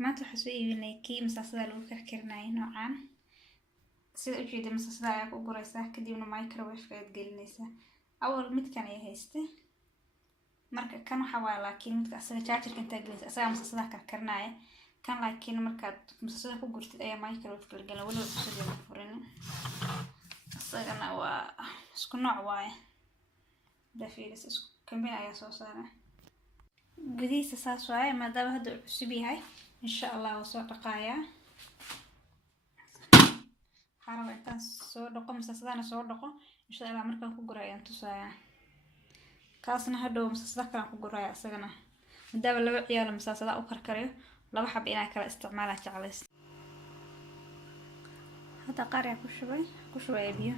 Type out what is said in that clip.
maanta waxaan soo iibinay kii masaasada lagu karkarinayo noocaan sida u jeeda masaasada ayaa ku guraysaa kadibna microwave aad gelinaysaa awal midkan ay haystay marka kan waxa waa laakiin midka asaga charger-ka inta gelinaysa asaga masaasada karkarinaya kan laakiin markaad masaasada ku gurtid ayaa microwave la gelin wali cusub la furin asagana waa isku nooc waaye dafiiris isku kambeyn ayaa soo saaray gudihiisa saas waaye maadaama hadda uu cusub yahay insha Allah waa soo dhaqayaa xarawa intaan soo dhaqo masaasadana soo dhaqo insha Allah markaan ku guro ayaan tusayaa kaasna hadhow masaasada kale ku guraya asagana maadaama laba ciyaal masaasada u karkarayo laba xab inaan kala isticmaala jeclayst hada qaar ayaa ku shubay biyo